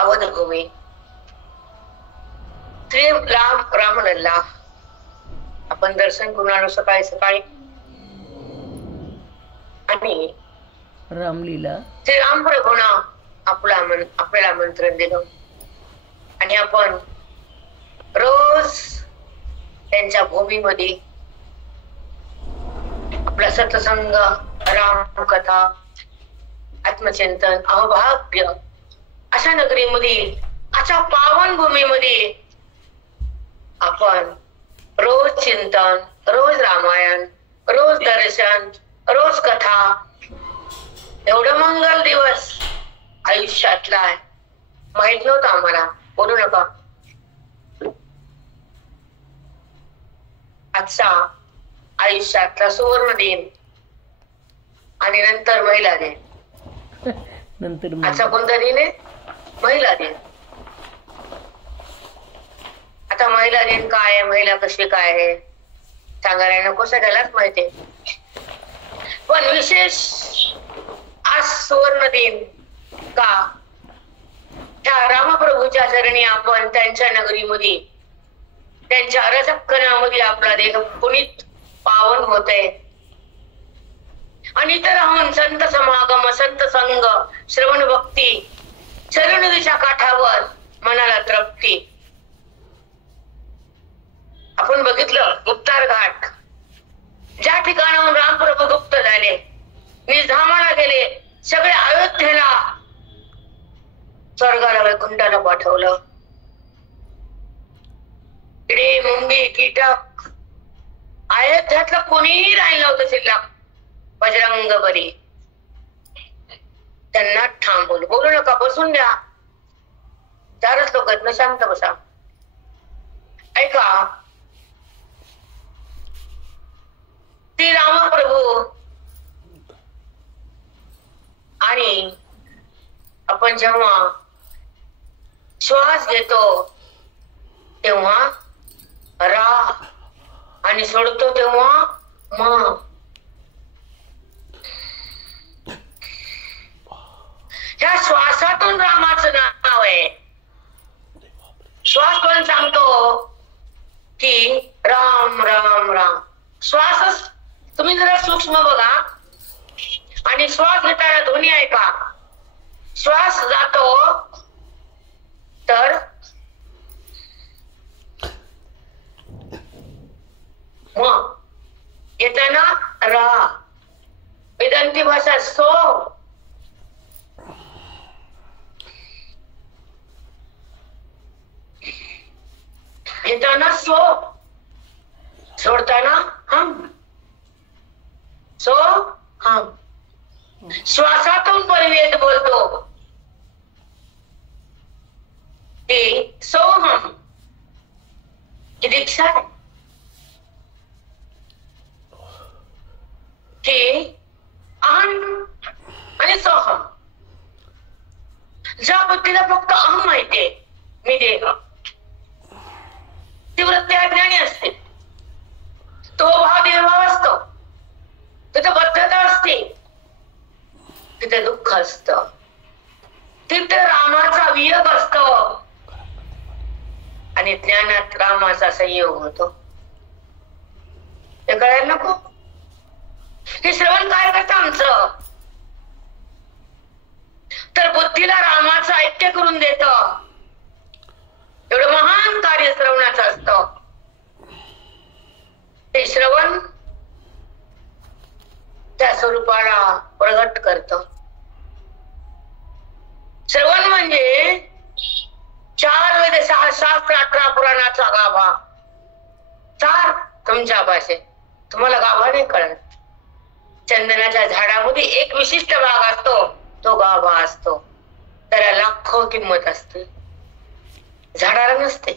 अवधभूमी श्री रामलल्ला आपण दर्शन करून आलो सकाळी सकाळी. आणि रामलीला श्री राम प्रभूंना आपल्याला आमंत्रण दिलं आणि आपण रोज त्यांच्या भूमीमध्ये आपला सत्संग, रामकथा, आत्मचिंतन, अहोभाग्य अशा नगरीमध्ये, अशा पावन भूमीमध्ये आपण रोज चिंतन, रोज रामायण, रोज दर्शन, रोज कथा, एवढं मंगल दिवस आयुष्यातला आहे. माहित नव्हतं आम्हाला. बोलू नका. आजचा आयुष्यातला सुवर्ण दिन आणि नंतर महिला दिन. नंतर आजचा कोणता दिन आहे? महिला दिन. आता महिला दिन काय आहे, महिला कशी काय आहे सांगायला नको, सगळ्यालाच माहिती आहे. पण विशेष आज सुवर्ण दिन का? त्या रामप्रभूच्या चरणी आपण त्यांच्या नगरीमध्ये, त्यांच्या अरजकणामध्ये आपला देह पुनीत पावन होते. आणि इतरांहून संत समागम, संत संग, श्रवण भक्ती, चरण नदीच्या काठावर मनाला तृप्ती. आपण बघितलं गुप्तार घाट, ज्या ठिकाणाहून रामप्रभू गुप्त झाले, निधामाला गेले, सगळे अयोध्येला, स्वर्गाला, वैकुंठाला पाठवलं. किडे, मुंगी, कीटक, अयोध्यातलं कोणीही राहिलं नव्हतं शिल्लक. बजरंग बली. त्यांना थांबवलं. बोलू नका, बसून द्या. चारच लोक आहेत ना, शांत बसा. ऐका, श्री रामप्रभू आणि आपण जेव्हा श्वास घेतो तेव्हा रा आणि सोडतो तेव्हा म. ह्या श्वासातून रामाचं नाव आहे. श्वास पण सांगतो की राम राम राम. श्वास तुम्ही जरा सूक्ष्म बघा आणि श्वास घेताना ध्वनी ऐका. श्वास जातो तर म, येताना रा. वेदांती भाषा सो. येताना सो, सोडताना हम. सो हम. श्वासातून परिवेद बोलतो ते सोहम ही दीक्षा आहे. की अहम आणि सोहम. ज्या बुद्धीला फक्त अहम माहितीये, मी देह, ती वृत्ती अज्ञानी असते. तो भाव देहभाव असतो. तिथे बद्धता असते, तिथे दुःख असत, तिथे रामाचा वियोग असतो आणि ज्ञानात रामाचा संयोग होतो. हे कळायला नको. हे श्रवण काय करतं आमचं? तर बुद्धीला रामाचं ऐक्य करून देत. एवढं महान कार्य श्रवणाचं असतं. ते श्रवण त्या स्वरूपाला प्रगट करत. श्रवण म्हणजे 4 वेद, 6 शास्त्र, 18 पुराणाचा गाभा. 4 तुमच्या भाषेत. तुम्हाला गाभा नाही कळत. चंदनाच्या झाडामध्ये एक विशिष्ट भाग असतो, तो गाभा असतो. त्याला लाखो किंमत असते, झाडाला नसते.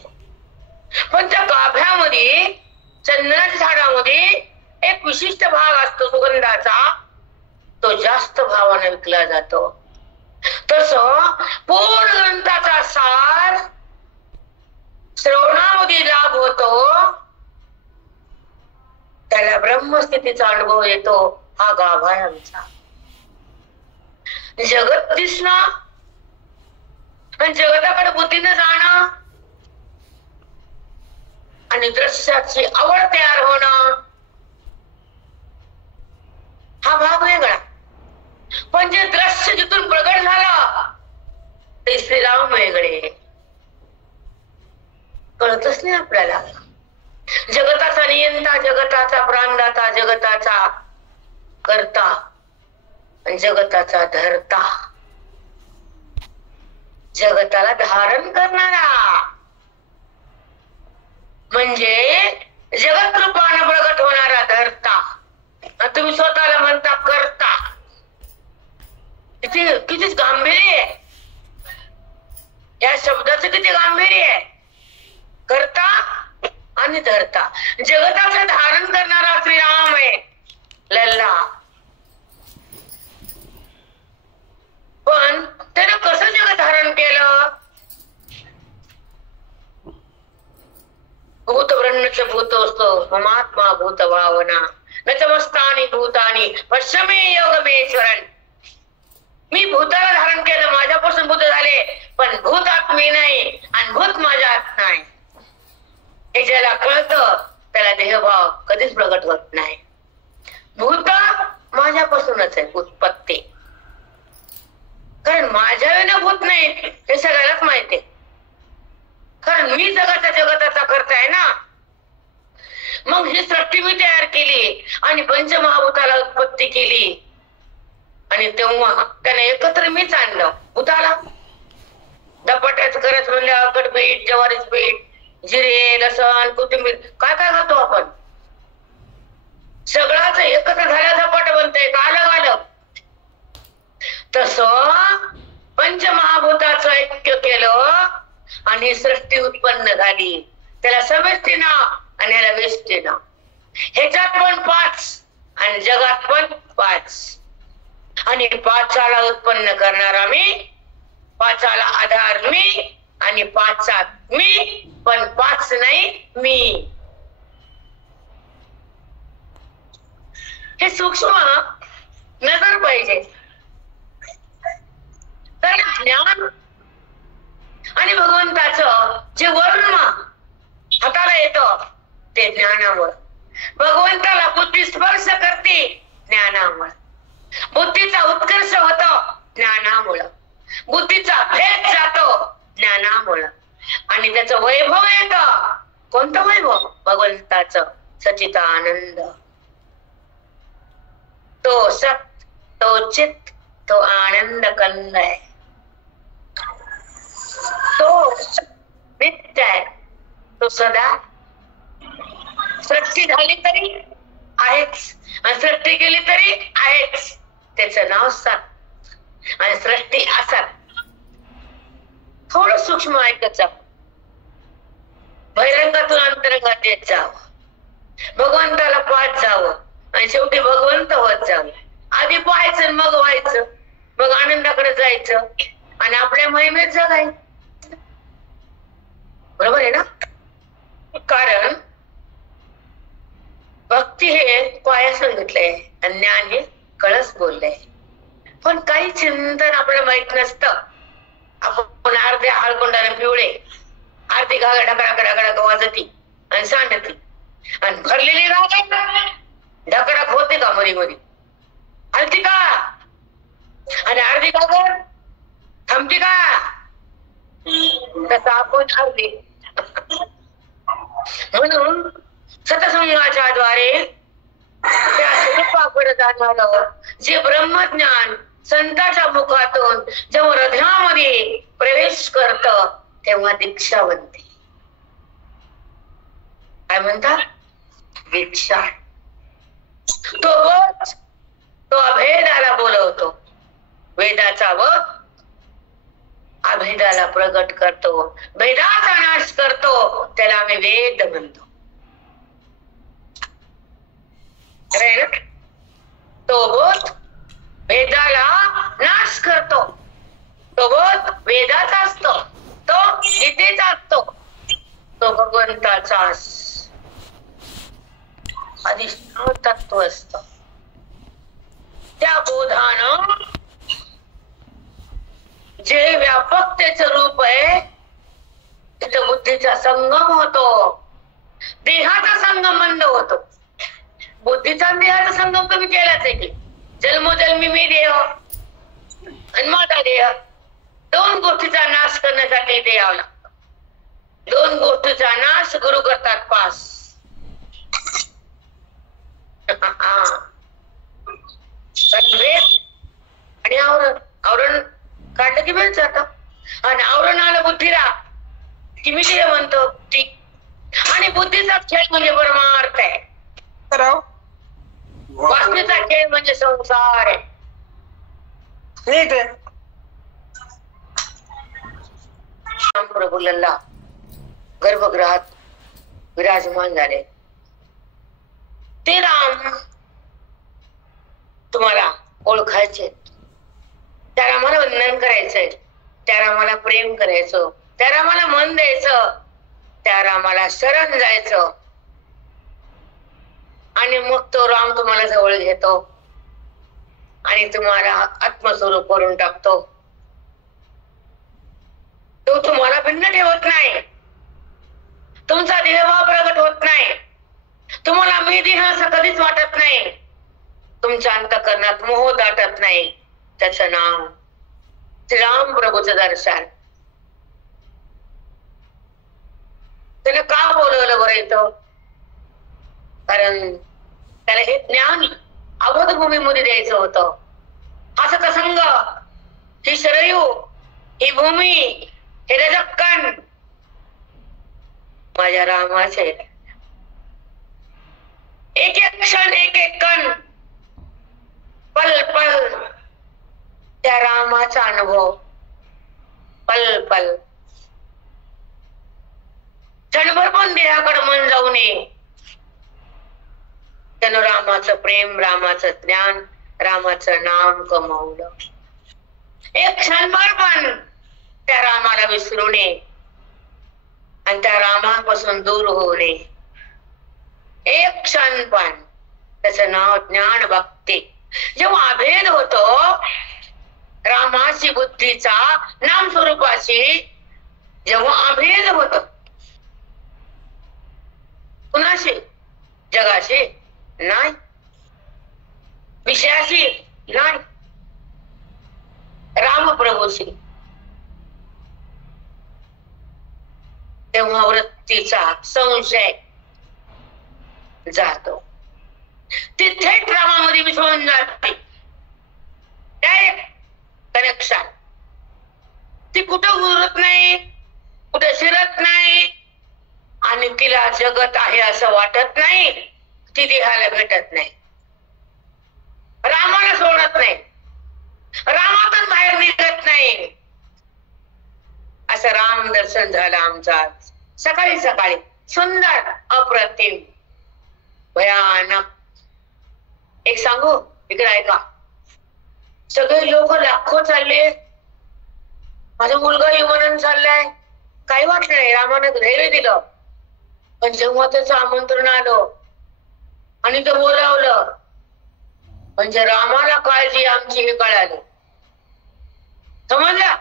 पण त्या गाभ्यामध्ये, चंदनाच्या झाडामध्ये एक विशिष्ट भाग असतो सुगंधाचा, तो जास्त भावाने विकला जातो. तसं पूर्ण ग्रंथाचा सार श्रवणामध्ये लाभ होतो, त्याला ब्रह्मस्थितीचा अनुभव येतो. हा गाभा आहे आमचा. जगत दिसणं पण जगताकडे बुद्धीने जाणं आणि दृश्याची आवड तयार होणं हा भाग वेगळा. पण जे दृश्य जिथून प्रगट झालं ते श्रीराम वेगळे. कळतच नाही आपल्याला. जगताचा नियंता, जगताचा प्राणदाता, जगताचा करता, जगताचा धरता, जगताला धारण करणारा म्हणजे जगत रूपाने प्रगट होणारा धरता. तुम्ही स्वतःला म्हणता करता. कितीच गांभीर्य आहे या शब्दाचं, किती गांभीर्य आहे. करता आणि धरता. जगताचं धारण करणारा श्रीराम आहे लल्ला. पण त्यानं कसं जग धारण केलं. भूत ब्रह्मच भूतोस्तो ममात्मा भूत भावना नचमस्तानी भूतानी पश्चिमे योगमेश्वरन. मी भूताला धारण केलं, माझ्यापासून भूत झाले, पण भूत आत मी नाही आणि भूत माझ्या आत नाही. हे ज्याला कळतं त्याला देहभाव कधीच प्रगट होत नाही. भूत माझ्यापासूनच आहे उत्पत्ती. कारण माझ्या विना भूत नाही हे सगळ्यालाच माहिती आहे. कारण मी जगताचा करता आहे ना. मग ही सृष्टी मी तयार केली आणि पंचमहाभूताला उत्पत्ती केली आणि तेव्हा त्याने एकत्र मीच आणलं भूताला. धपाट्याच करत म्हणलं अकड ज्वारीच पीठ, जिरे, लसण, कोथिंबीर, काय काय घालतो आपण. सगळाच एकत्र झाल्या धपाट बनतंय का अलग अलग. तस पंचमहाभूताचं ऐक्य केलं आणि सृष्टी उत्पन्न झाली. त्याला समष्टी नाव आणि याला व्यष्टी नाव. ह्याच्यात पण 5 आणि जगात पण 5 आणि 5ला उत्पन्न करणारा मी, 5ला आधार मी आणि 5आत मी, पण 5 नाही मी. हे सूक्ष्म नजर पाहिजे. तर ज्ञान आणि भगवंताचं जे वर्म हाताला येतं ते ज्ञानामुळे. भगवंताला बुद्धी स्पर्श करते ज्ञानामुळे. बुद्धीचा उत्कर्ष होतो ज्ञानामुळं. बुद्धीचा भेद जातो ज्ञानामुळं. आणि त्याचं वैभव येतं. कोणतं वैभव. भगवंताचं सच्चिदानंद. तो सत, तो चित, तो आनंद कंद आहे. तो नित्य आहे. तो सदा. सृष्टी झाली तरी आहेच आणि सृष्टी केली तरी आहेच. त्याचं नाव सत आणि सृष्टी असत. थोडं सूक्ष्म ऐकत जावं. बहिरंगातून अंतरंगात येत जावं. भगवंताला पाहत जावं आणि शेवटी भगवंत होत जावं. आधी पाहायचं मग व्हायचं, मग आनंदाकडे जायचं आणि आपल्या महिमेत जगायचं. बरोबर आहे ना. कारण भक्ती हे पाया सांगितलंय आणि ज्ञान हे कळस बोललंय. पण काही चिंतन आपल्याला माहित नसतं. आपण अर्धे हाळकोंडाने पिवळे, अर्धी घागर ढकडाकडा वाजती आणि सांडती आणि भरलेली घागर ढकडाक होते का मधी मधी हलती का आणि अर्धी घागर थांबती का. तसं आपण अर्धे. म्हणून सतसंगाच्या द्वारे त्या स्वरूपाकडे जाणारं जे ब्रह्मज्ञान संतांच्या मुखातून जेव्हा हृदयामध्ये प्रवेश करत तेव्हा दीक्षा बनते. काय म्हणतात. दीक्षा. तो अभेदाला बोलवतो. वेदाचा बोध अभेदाला प्रगट करतो. भेदाचा नाश करतो. त्याला आम्ही वेद म्हणतो. तो बोध वेदाला नाश करतो. तो बोध वेदाचा असतो. तो गीतेचा असतो. तो भगवंताचा अधिष्ठान तत्व असत. त्या बोधानं जे व्यापकतेचं रूप बुद्धीचा संगम होतो, देहाचा संगम बंद होतो. बुद्धीचा आणि देहाचा संगम तुम्ही केलाच आहे की, जन्मोजन्मी मी देह आणि माझा देह, दोन गोष्टीचा नाश करण्यासाठी इथे यावं लागतं. दोन गोष्टीचा नाश गुरु करतात पास. आणि आवरण, आवरण काढलं की वेळ जात, आणि आवरण आलं बुद्धीला की मी ते म्हणतो ठीक. आणि बुद्धीचा खेळ म्हणजे परमार्थ आहे, वासनेचा खेळ म्हणजे संसार आहे. ठीक आहे. प्रभू लल्ला गर्भगृहात विराजमान झाले. ते राम तुम्हाला ओळखायचे, त्या रामाला वंदन करायचंय, त्या रामाला प्रेम करायचं, त्या रामाला मन द्यायचं, त्या रामाला शरण जायचं. आणि मग तो राम तुम्हाला जवळ घेतो आणि तुम्हाला आत्मस्वरूप करून टाकतो. तो तुम्हाला भिन्न ठेवत नाही, तुमचा देहभाव प्रगट होत नाही, तुम्हाला मी देह असं कधीच वाटत नाही, तुमच्या अंतःकरणात मोह दाटत नाही. त्याचं नाव श्रीराम प्रभूचं दर्शन. त्याने का बोलवलं बरं इथं? कारण त्याला हे ज्ञान अवध भूमीमध्ये द्यायचं होतं. हा सतसंग, ही शरयू, ही भूमी, हे रजक्कन माझ्या रामाचे. एक एक क्षण, एक एक कण, पल पल त्या रामाचा अनुभव, पल पल. क्षणभर पण देहाकडे मन जाऊ नये. त्यानं रामाचं प्रेम, रामाचं ज्ञान, रामाचं नाम कमावलं. एक क्षणभर पण त्या रामाला विसरू नये आणि त्या रामापासून दूर होऊ नये. एक क्षण पण. त्याचं नाव ज्ञान भक्ती. जेव्हा अभेद होतो रामाची बुद्धीचा नाम स्वरूपाशी, जेव्हा अभेद होतो कुणाशी? जगाशी नाही, विषयाशी नाही, रामप्रभूशी. तेव्हा वृत्तीचा संशय जातो, ती थेट रामामध्ये मिसळून जाते. Direct connection. ती कुठं उरत नाही, कुठं शिरत नाही, आणि तिला जगत आहे असं वाटत नाही, ती देहाला भेटत नाही, रामाला सोडत नाही, रामातून बाहेर निघत नाही. असं राम दर्शन झालं आमचं आज सकाळी सकाळी. सुंदर, अप्रतिम, भयानक. एक सांगू, इकडे ऐका. सगळे लोक लाखो चालले, माझा मुलगा विमानानं चाललाय, काही वाटलं नाही, रामानं धैर्य दिलं. पण जेव्हा त्याचं आमंत्रण आलं आणि ते बोलावलं, म्हणजे रामाला काळजी आमची हे कळाली. समजला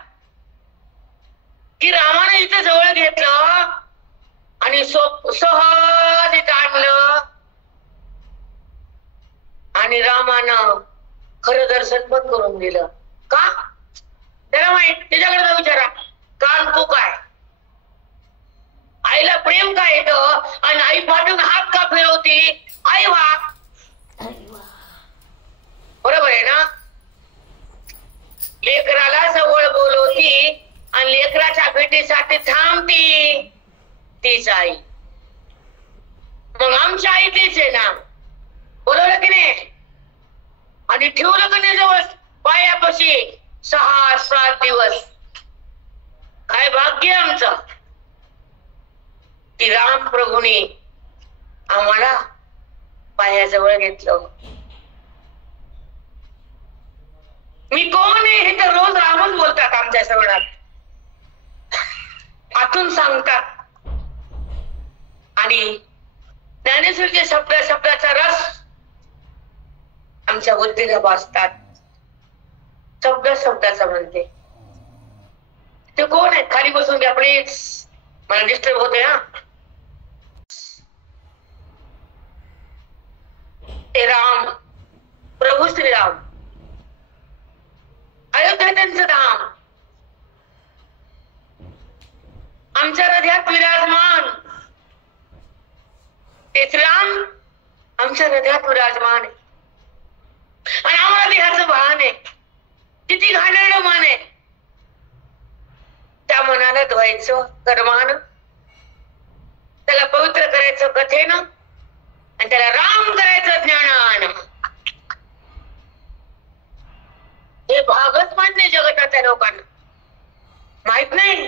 की रामाने इथं जवळ घेतलं आणि सहज इथं आणलं, आणि रामानं खरं दर्शन पण करून दिलं. का? त्याला माहित. त्याच्याकडे जाऊ विचारा, काल तू काय, आईला प्रेम काय येतं, आणि आई पाठवून हात का फिरवती? आई वा, बरोबर आहे ना? लेकराला जवळ बोलवती आणि लेकराच्या भेटीसाठी थांबती, तीच आई. मग आमची आई तीच आहे ना. बोलवलं की नाही आणि ठेवलं की नाही जवळ पायापाशी 6-7 दिवस. काय भाग्य आमचं की राम प्रभूने आम्हाला पायाजवळ घेतलं. मी कोण आहे हे तर रोज रामच बोलतात आमच्या श्रवणात, आतून सांगतात. आणि ज्ञानेश्वरचे शब्दाचा रस आमच्या बुद्धीला वाचतात. शब्दाचा म्हणते. ते कोण आहे? खाली बसून घ्या प्लीज, मला डिस्टर्ब होते हा. ते राम, प्रभू श्रीराम, अयोध्या त्यांचं धाम, आमच्या हृदयात विराजमान. तेच राम आमच्या हृदयात विराजमान आहे. आणि आम्हाला देहाचं भान आहे. किती घाणेरडं मन आहे. त्या मनाला धुवायचं कर्मानं, त्याला पवित्र करायचं कथेनं, आणि त्याला राम करायचं ज्ञानानं. हे भागच मान्य जगताच्या लोकांना माहित नाही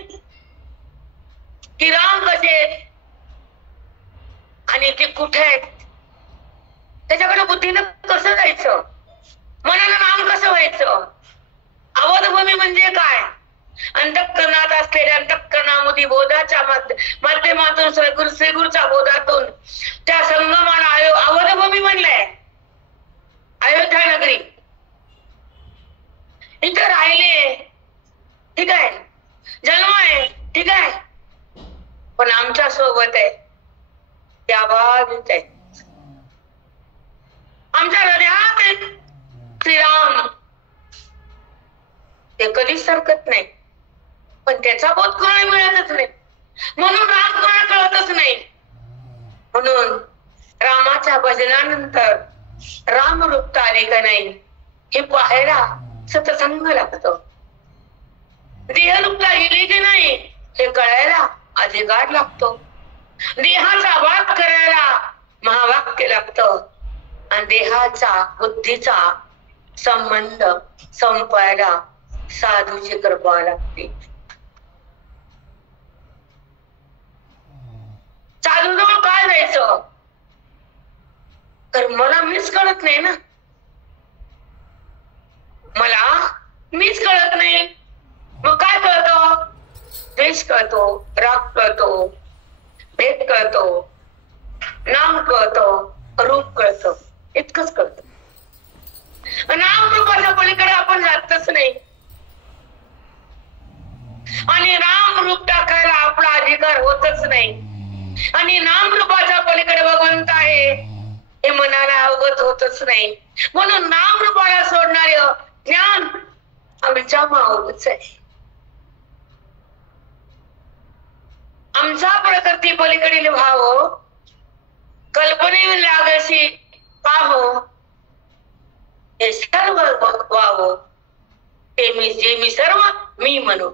की राम कसे आहेत आणि ते कुठे आहेत. त्याच्याकडे बुद्धीनं कसं जायचं, मनानं राम कसं व्हायचं. अवधभूमी म्हणजे काय? अंतःकरणात असलेल्या अंतःकरणामध्ये बोधाच्या माध्यमातून श्रीगुरूच्या बोधातून त्या संगमाला अवधभूमी म्हणलंय. अयोध्या नगरी इथे राहिले, ठीक आहे, जन्म आहे, ठीक आहे, पण आमच्या सोबत आहे त्या बाजूच आहे. आमच्या हृदयात आहेत श्रीराम. ते कधीच सरकत नाही, पण त्याचा बोध कोणाला मिळतच नाही. म्हणून राम कोणाला कळतच नाही. म्हणून रामाच्या भजनानंतर राम रूप आले का नाही हे पाहायला सत्संग लागतो. देहरूपता गेली की नाही हे कळायला अधिकार लागतो. देहाचा वाद करायला महावाक्य लागतं. आणि देहाचा बुद्धीचा संबंध संपायला साधूची कृपा लागते. साधूजवळ काय जायचं? तर मला मीच कळत नाही ना, मला मीच कळत नाही. मग काय कळतं? द्वेष कळतो, राग कळतो, भेद कळतो, नाम कळतो, रूप कळतं, इतकंच कळतं. नाम रूपाच्या पलीकडे आपण जातच नाही. आणि नाम रूप टाकायला आपला अधिकार होतच नाही. आणि नाम रूपाच्या पलीकडे भगवंत आहे हे मनाला अवगत होतच नाही. म्हणून नाम रूपाला सोडणारे ज्ञान आमच्या माऊच आहे. आमचा प्रकृती पलीकडील भाव कल्पने लागशी पाहो हे सर्व व्हावं. ते मी सर्व मी म्हणू.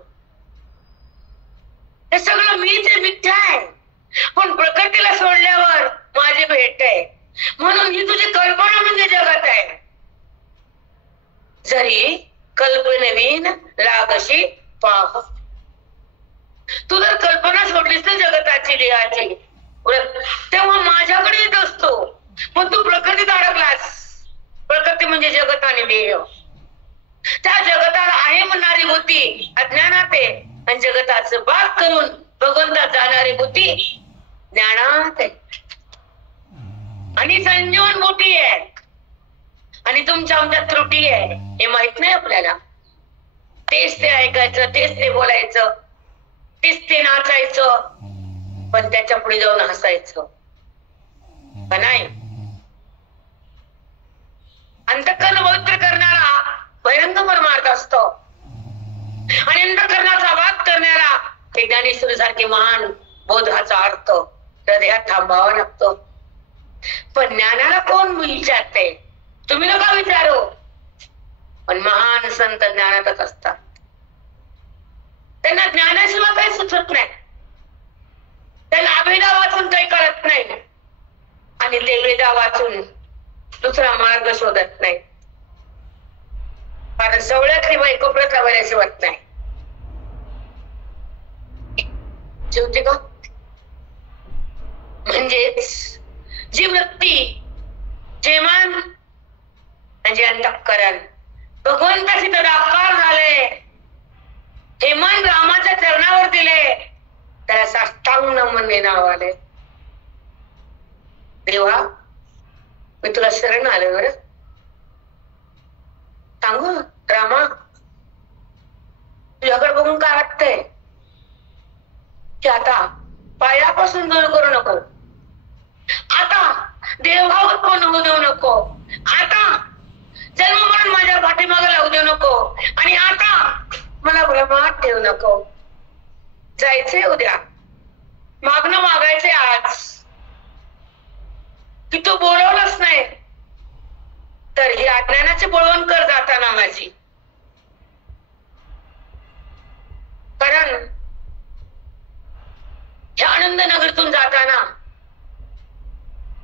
हे सगळं मीच मिथ्या आहे. पण प्रकृतीला सोडल्यावर माझी भेट आहे. म्हणून ही तुझी कल्पना म्हणजे जगत आहे. जरी कल्पनेवीन लागशी पाह. तू जर कल्पना सोडलीस ना जगताची देहाची तेव्हा माझ्याकडे येत असतो. पण तू प्रकृतीत अडकलास. प्रकृती म्हणजे जगत आणि देह. त्या जगताला आहे म्हणणारी बुद्धी अज्ञानात आहे. आणि जगताचं भाग करून भगवंतात जाणारी बुद्धी ज्ञानात आहे. आणि संजीवन मोठी आहे. आणि तुमच्या आमच्या त्रुटी आहे हे माहित नाही आपल्याला. तेच ते ऐकायचं, तेच ते बोलायचं, तेच ते नाचायचं, पण त्याच्या पुढे जाऊन हसायचं का नाही. अंतःकरण पवित्र करणारा भयंकर मार्ग असतो. आणि अंतःकरणाचा वाद करणारा ते ज्ञानेश्वरी सारखे महान बोधाचा अर्थ हृदयात थांबावा लागतो. पण ज्ञानाला कोण विचारते? तुम्ही नका विचारू. पण महान संत ज्ञानातच असतात. त्यांना ज्ञानाशिवाय काही सुचत नाही. त्यांना अभेदा वाचून काही करत नाही. आणि ते वेदा वाचून दुसरा मार्ग शोधत नाही. कारण सवळ्यातली बायको प्रथा शिवत नाही. शिवते का? म्हणजेच जी वृत्ती, जे मन म्हणजे अंतःकरण भगवंताशी तर आकार झाले. हे मन रामाच्या चरणावर दिले. त्याला साष्टांग नमन नाव आले. देवा मी तुला शरण आले बरं. सांगू रामा तुझ्याकडे बघून काय वाटतंय की आता मनापासून दूर करू नको. आता देवभाव उत्पन्न होऊ देऊ नको. आता जन्म मरण माझ्या पाठीमागे लागू देऊ नको. आणि आता मला भ्रमात ठेवू नको. जायचंय उद्या, मागणं मागायचंय आज. की तू बोलवलंच नाही तर ही अज्ञानाची बोलवण कर जाताना माझी. कारण ह्या आनंद नगरीतून जाताना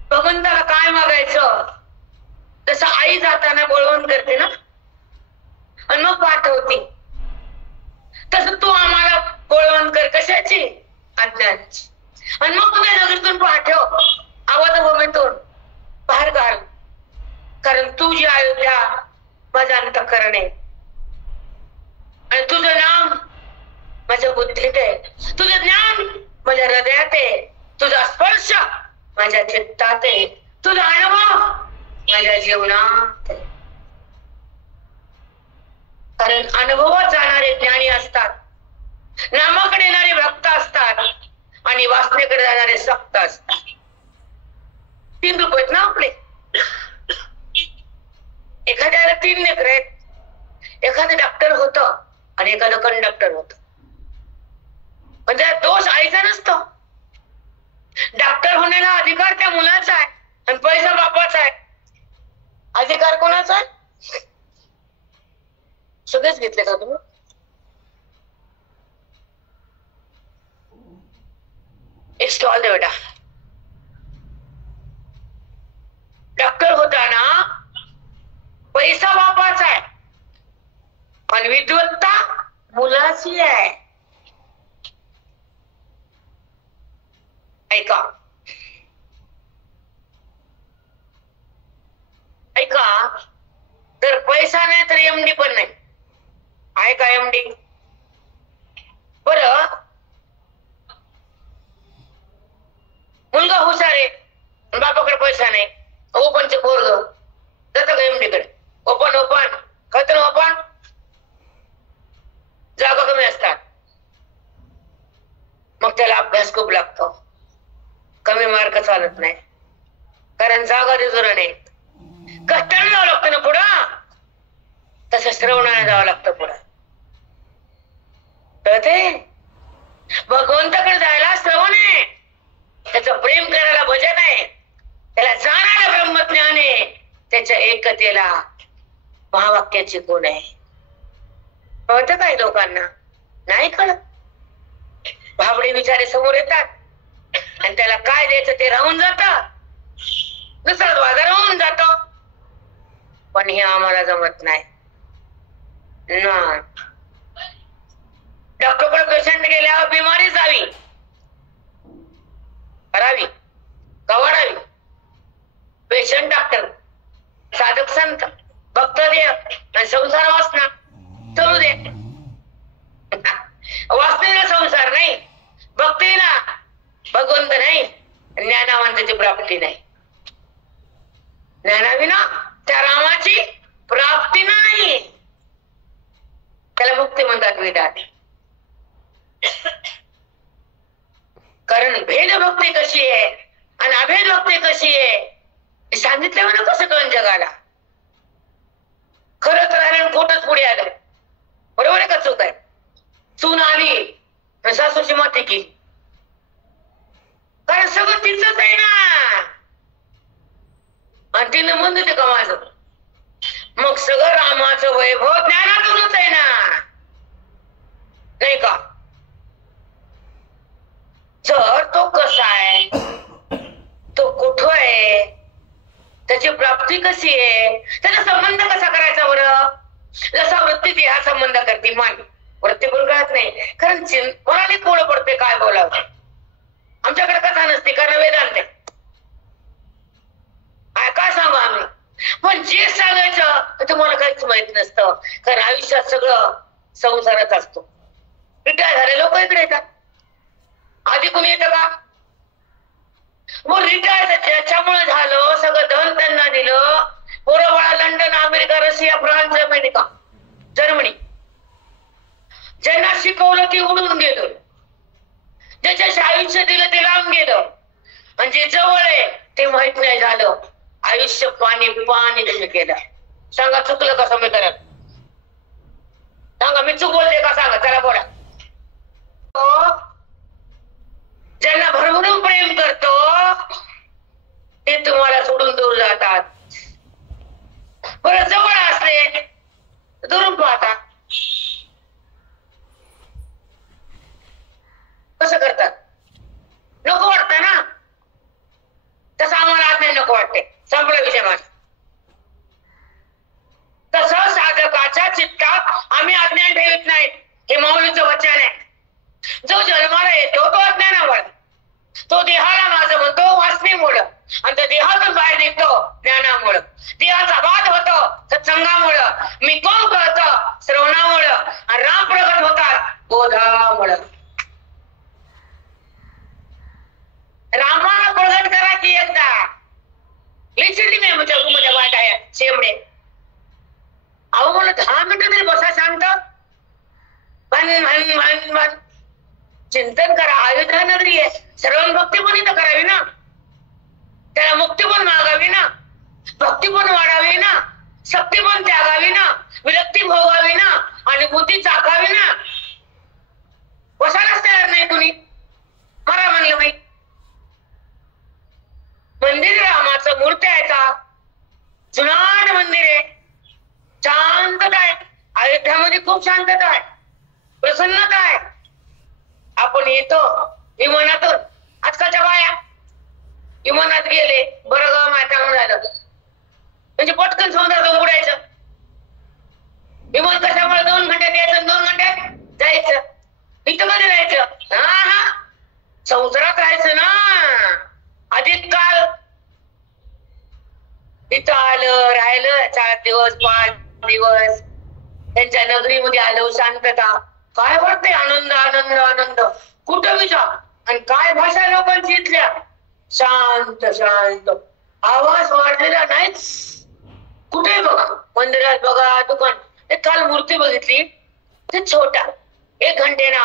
भगवंताला काय मागायचं, तसं आई जाताना बोलवण करते ना आणि मग पाठवते. तसं तू आम्हाला बोलवण कर. कशाची? अज्ञानाची. आणि मग तुझ्या नगरीतून पाठव, अवधभूमीतून बाहेर घाल. कारण तुझी अयोध्या माझं अंतःकरण आहे आणि तुझं नाम माझ्या बुद्धीत आहे, तुझं ज्ञान माझ्या हृदयात आहे, तुझा स्पर्श माझ्या चित्तात आहे, तुझा अनुभव माझ्या जीवनात आहे. कारण अनुभवात जाणारे ज्ञानी असतात, नामाकडे येणारे भक्त असतात आणि वासनेकडे जाणारे सक्त असतात. 3 रूप आहेत ना आपले. एखाद्याला 3 लेकर आहेत. एखादं डॉक्टर होत आणि एखादं कंडक्टर होत. पण त्यात दोष आईचा नसतो. डॉक्टर होण्याला अधिकार त्या मुलाचा आहे आणि पैसा बापाचा आहे. अधिकार कोणाचा आहे? सगळेच घेतले का तुम्ही? एक स्टॉल दे बेटा. डॉक्टर होताना पैसा बापाचा आहे पण विद्वत्ता मुलाची आहे. ऐका ऐका, तर पैसा नाही तर एमडी पण नाही. आहे का एमडी? बरं, मुलगा हुशार आहे बापाकडे पैसा नाही, ओपनचे पोरग जातं का एमडी कडे? ओपन ओपन खतन ओपन, जागा कमी असतात. मग त्याला अभ्यास खूप लागतो. कमी मार्क चालत नाही कारण जागा रिजोरा नाही. कष्टाने जावं लागतं ना पुढं, तसं श्रवणाने जावं लागतं पुढं. कळते? भगवंताकडे जायला श्रवण आहे, त्याचं प्रेम करायला भजन आहे, त्याला जाणायला ब्रह्मज्ञान आहे, त्याच्या एकतेला महावाक्याची गुण आहे. कळतं काय लोकांना? नाही कळत. भाबडे विचारे समोर येतात आणि त्याला काय द्यायचं ते राहून जात, दुसरा बाजार होऊन जातो. पण हे आम्हाला जमत नाही. डॉक्टरकडे पेशंट गेल्यावर बिमारी जावी करावी का वाढावी? पेशंट डॉक्टर, साधक संत, भक्त देव आणि संसार वासना चलू दे. वासनेला संसार नाही, भक्तीला भगवंत नाही, ज्ञानावंताची प्राप्ती नाही. ज्ञानाविना त्या रामाची प्राप्ती नाही. त्याला मुक्ती म्हणतात वेदात. कारण भेद भक्ती कशी आहे आणि अभेद भक्ती कशी आहे सांगितल्यावर कसं कळण जगाला? खरंच राहिलं खोटच पुढे आलं. बरोबर आहे का चूक आहे? सून आली सासूची माती केली, कारण सगळं तिचंच आहे ना. आणि तिनं म्हणते का माझं? मग सगळं रामाचं वैभव ज्ञानातूनच आहे ना, नाही का? जर तो कसा आहे, तो कुठं आहे, त्याची प्राप्ती कशी आहे, त्याचा संबंध कसा करायचा बरं? जसा वृत्ती देहा संबंध करते मान, वृत्ती पण कळत नाही. कारण कोणाला कोळ पडते काय बोलावं. आमच्याकडे कथा नसते कारण वेदांत आहे. काय सांगू आम्ही? पण जे सांगायचं ते तुम्हाला काहीच माहित नसतं. कारण आयुष्यात सगळं संसारात असतो. रिटायर झाले लोक इकडे येतात. आधी कोणी येतं का? मग रिटायर त्याच्यामुळे झालं, सगळं धन त्यांना दिलं. पोरं बाळा London, America, Russia, France, America, Germany, ज्यांना शिकवलं ती उडून गेलं. ज्याच्या आयुष्य दिलं ते लांब गेलं आणि जे जवळ आहे ते माहित नाही झालं. आयुष्य पाणी पाणी तुम्ही केलं. सांगा चुकलं का समीकरण? सांगा मी चूक बोलते का? सांगा चला बोला. ज्यांना भरभरून प्रेम करतो ते तुम्हाला सोडून दूर जातात. बरं जवळ असले दुरून पाहतात. कसं करतात? नको वाटतं ना. तसं आम्हाला आज नाही नको वाटते. संपला विषय माझा. तसं साधकाच्या चित्तात आम्ही अज्ञान ठेवत नाही. हे माऊलीचं वचन आहे. जो जन्माला येतो तो अज्ञानामुळे, तो देहाला माझं म्हणतो वासनेमुळं, आणि तो देहातून बाहेर निघतो ज्ञानामुळं. देहाचा बाध होतो सत्संगामुळं, मी कोण कळतं श्रवणामुळं, आणि राम प्रगट होतात बोधामुळं. रामाला प्रगट करा की एकदा. लिचिली मी म्हणजे वाट आहे शेमडे. अहो मला 10 मिनिटं तरी बसा शांत. मन चिंतन करा. अयोध्या नगरी आहे. सर्व भक्ती पण इथं करावी ना. त्याला मुक्ती पण मागावी ना. भक्ती पण वाढावी ना. शक्ती पण त्यागावी ना. विरक्ती भोगावी ना. आणि बुद्धी चाकावी ना. बसायलाच तयार नाही कुणी. मला म्हणलं बाई मंदिर रामाचं मूर्ती आहे का? जुनाट मंदिर आहे. शांतता आहे. अयोध्यामध्ये खूप शांतता आहे, प्रसन्नता आहे. आपण येतो विमानातून. आजकालच्या बाया विमानात गेले बरं ग माता झालं म्हणजे पटकन समुद्रात उडायचं. विमान कशामुळे 2 घंट्यात यायचं, 2 घंट्यात जायचं. इथं मध्ये जायचं. हा समुद्रात राहायचं ना. अधिक काळ इथं आलं राहिलं 4 दिवस 5 दिवस त्यांच्या नगरीमध्ये आलो. शांतता. काय वाटते? आनंद आनंद आनंद. कुठं विचार आणि काय भाषा लोकांची इथल्या. शांत शांत. आवाज वाढलेला नाहीच. कुठे बघा, मंदिरात बघा, दुकान. एक काल मूर्ती बघितली ते छोटा 1 घंटे ना.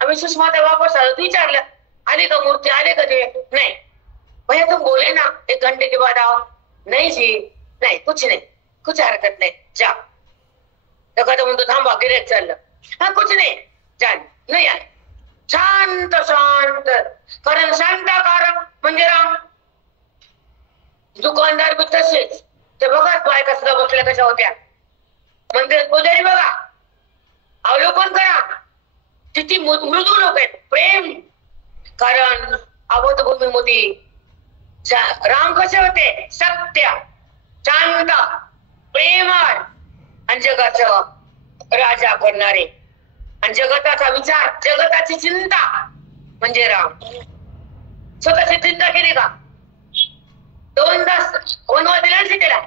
आम्ही सुषमाता वापस आलो. विचारलं आले का मूर्ती? आले का ते? नाही. भैया तुम बोले ना 1 घंटे के बाद आओ. नहीं जी नहीं, कुछ नहीं, कुछ हरकत नाही, जा. एखादा म्हणतो थांबा गिरेक चाललं. हा कुछ नाही, जा नाही आले. शांत शांत. कारण शांताकारक म्हणजे राम. दुकानदार बी तसेच. ते बघा बायका सुद्धा बसल्या कशा होत्या. मंदिरात पुजारी बघा, अवलोकन करा. किती मृदू लोक आहेत. प्रेम. कारण अवधभूमीमध्ये राम कसे होते? सत्य, शांत, प्रेमळ आणि जगाचं राजा करणारे आणि जगताचा विचार, जगताची चिंता म्हणजे राम. स्वतःची चिंता केली का? 2 तास वनवा दिला तिला.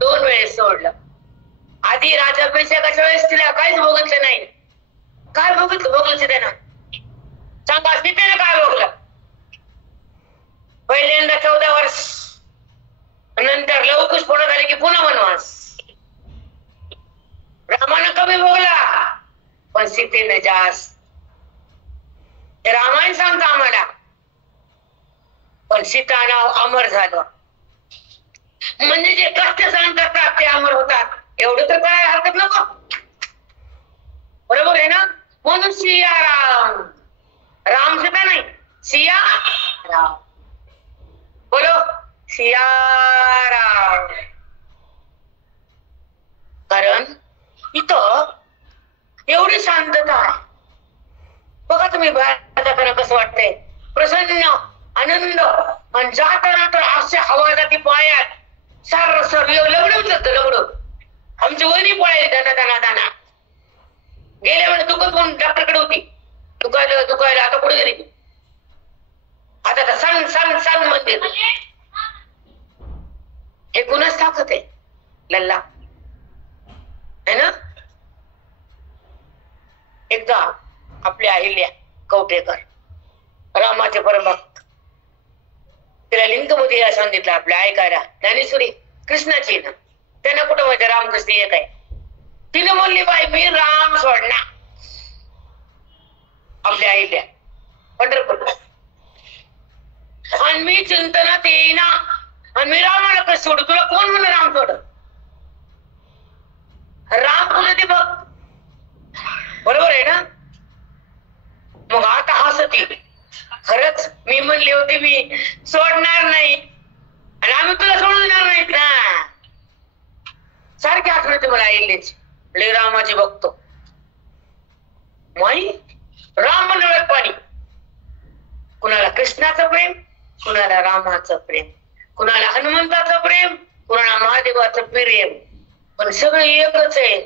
2 वेळेस सोडलं. आधी राजाभिषेकाच्या वेळेस तिला काहीच बघितलं नाही. काय बघितलं त्यानं? सांगा सीतेनं काय बघलं? पहिल्यांदा 14 वर्ष, नंतर लवकुश पूर्ण झाले की पुन्हा वनवास. रामानं कमी भोगला पण सीतेनं जास्त. रामायण सांगतो आम्हाला. पण सीता नाव अमर झालं. म्हणजे जे कष्ट सहन करतात ते अमर होतात. एवढं तर काय हरकत नको. बरोबर आहे ना? म्हणून सिया राम. राम सीता नाही, सिया राम. बोलो सिया राम. कारण इथं एवढी शांतता आहे. बघा तुम्ही बाहेर जाताना कसं वाटतंय. प्रसन्न, आनंद. आणि जाताना तर असे हवा जाती पायात. सर सर लवडून जात लवडून. आमची वहिनी पळाली दाना दाना दाना. गेल्या वेळेस दुखत म्हणून डॉक्टरकडे होती. दुखायला आता पुढे गेली. आता तर सांग सांग सांग मंदिर. हे कुणाच ताकद आहे? लल्ला है ना. एकदा आपल्या अहिल्या कवटेकर रामाचे परमभक्त, तिला लिंगमध्ये सांगितलं आपल्या ऐकायला. ज्ञानेश्वरी कृष्णाची ना. त्यांना कुठं माहिती रामकृष्ण एक आहे. तिने म्हणली बाई मी राम सोडणार. आपल्या अहिल्या पंढरपूर. आणि मी चिंतनात येईना आणि मी रामाला कसं सोडू? तुला कोण म्हणलं राम सोड? राम तुला ते बघ, बरोबर आहे ना? मग आता हसती. खरंच मी म्हणले होते मी सोडणार नाही आणि आम्ही तुला सोडून देणार नाहीत ना. सारखी आठवते मला आईलेच, ले रामाची बघतो माई. राम मंडळात पाणी. कुणाला कृष्णाचं प्रेम, कुणाला रामाचं प्रेम, कुणाला हनुमंताचं प्रेम, कुणाला महादेवाचं प्रेम, पण सगळं एकच आहे,